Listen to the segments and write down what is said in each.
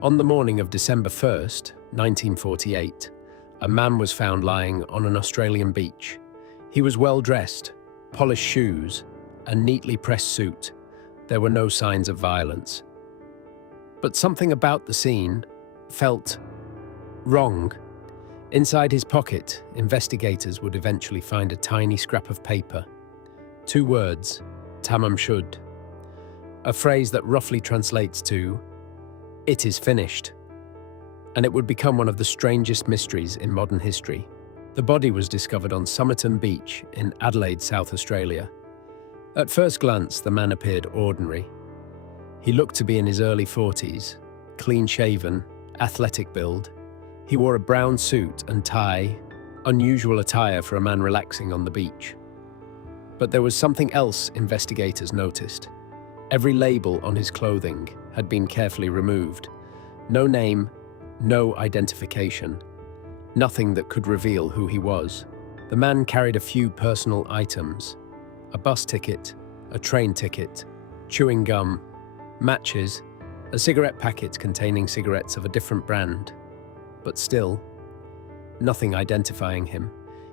On the morning of December 1st, 1948, a man was found lying on an Australian beach. He was well dressed, polished shoes, a neatly pressed suit. There were no signs of violence. But something about the scene felt wrong. Inside his pocket, investigators would eventually find a tiny scrap of paper. 2 words, Tamám Shud, a phrase that roughly translates to, "It is finished." And it would become one of the strangest mysteries in modern history. The body was discovered on Somerton Beach in Adelaide, South Australia. At first glance, the man appeared ordinary. He looked to be in his early 40s, clean-shaven, athletic build. He wore a brown suit and tie, unusual attire for a man relaxing on the beach. But there was something else investigators noticed. Every label on his clothing had been carefully removed. No name, no identification. Nothing that could reveal who he was. The man carried a few personal items: a bus ticket, a train ticket, chewing gum, matches, a cigarette packet containing cigarettes of a different brand. But still, nothing identifying him.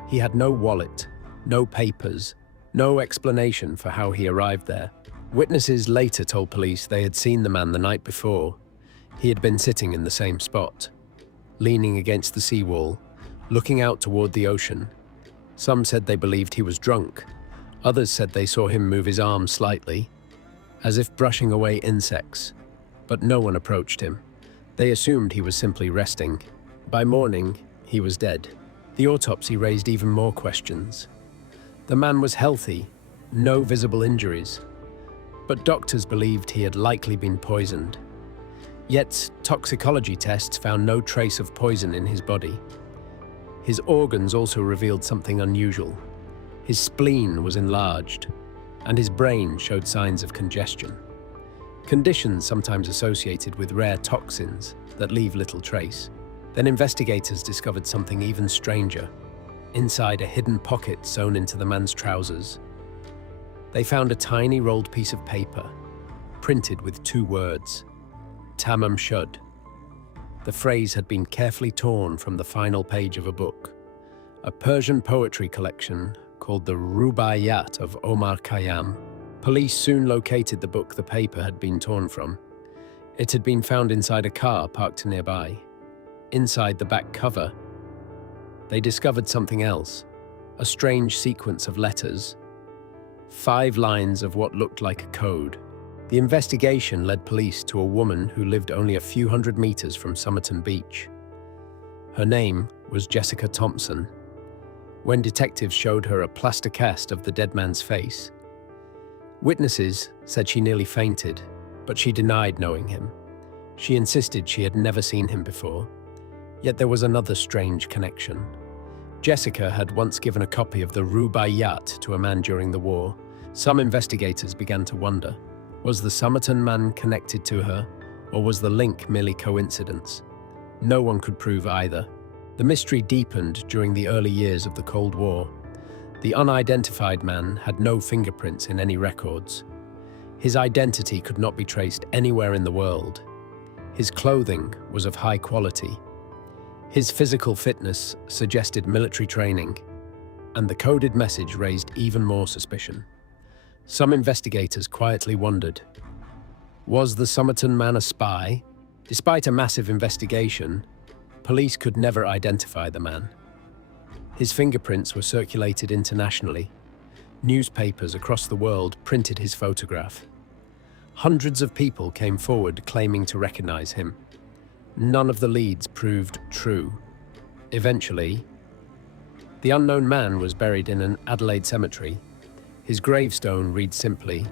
He had no wallet, no papers, no explanation for how he arrived there. Witnesses later told police they had seen the man the night before. He had been sitting in the same spot, leaning against the seawall, looking out toward the ocean. Some said they believed he was drunk. Others said they saw him move his arms slightly, as if brushing away insects. But no one approached him. They assumed he was simply resting. By morning, he was dead. The autopsy raised even more questions. The man was healthy, no visible injuries. But doctors believed he had likely been poisoned. Yet, toxicology tests found no trace of poison in his body. His organs also revealed something unusual. His spleen was enlarged, and his brain showed signs of congestion. Conditions sometimes associated with rare toxins that leave little trace. Then investigators discovered something even stranger. Inside a hidden pocket sewn into the man's trousers, they found a tiny rolled piece of paper, printed with 2 words, Tamám Shud. The phrase had been carefully torn from the final page of a book, a Persian poetry collection called the Rubáiyát of Omar Khayyám. Police soon located the book the paper had been torn from. It had been found inside a car parked nearby. Inside the back cover, they discovered something else, a strange sequence of letters, 5 lines of what looked like a code. The investigation led police to a woman who lived only a few hundred meters from Somerton Beach. Her name was Jessica Thompson. When detectives showed her a plaster cast of the dead man's face, witnesses said she nearly fainted, but she denied knowing him. She insisted she had never seen him before. Yet there was another strange connection. Jessica had once given a copy of the Rubáiyát to a man during the war. Some investigators began to wonder, was the Somerton Man connected to her, or was the link merely coincidence? No one could prove either. The mystery deepened during the early years of the Cold War. The unidentified man had no fingerprints in any records. His identity could not be traced anywhere in the world. His clothing was of high quality. His physical fitness suggested military training, and the coded message raised even more suspicion. Some investigators quietly wondered, was the Somerton Man a spy? Despite a massive investigation, police could never identify the man. His fingerprints were circulated internationally. Newspapers across the world printed his photograph. Hundreds of people came forward claiming to recognize him. None of the leads proved true. Eventually, the unknown man was buried in an Adelaide cemetery. His gravestone reads simply,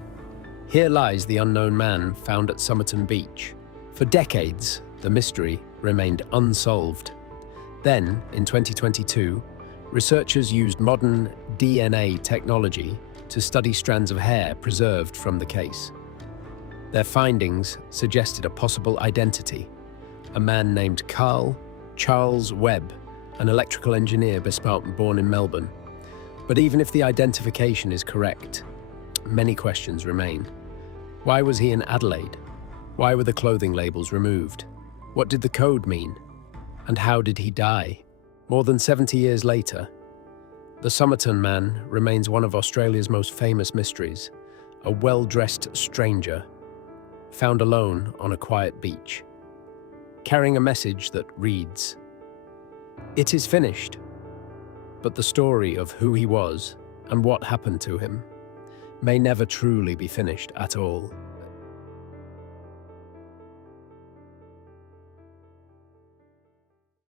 "Here lies the unknown man found at Somerton Beach." For decades, the mystery remained unsolved. Then, in 2022, researchers used modern DNA technology to study strands of hair preserved from the case. Their findings suggested a possible identity: a man named Carl Charles Webb, an electrical engineer born in Melbourne. But even if the identification is correct, many questions remain. Why was he in Adelaide? Why were the clothing labels removed? What did the code mean? And how did he die? More than 70 years later, the Somerton Man remains one of Australia's most famous mysteries, a well-dressed stranger found alone on a quiet beach, carrying a message that reads, "It is finished." But the story of who he was and what happened to him may never truly be finished at all.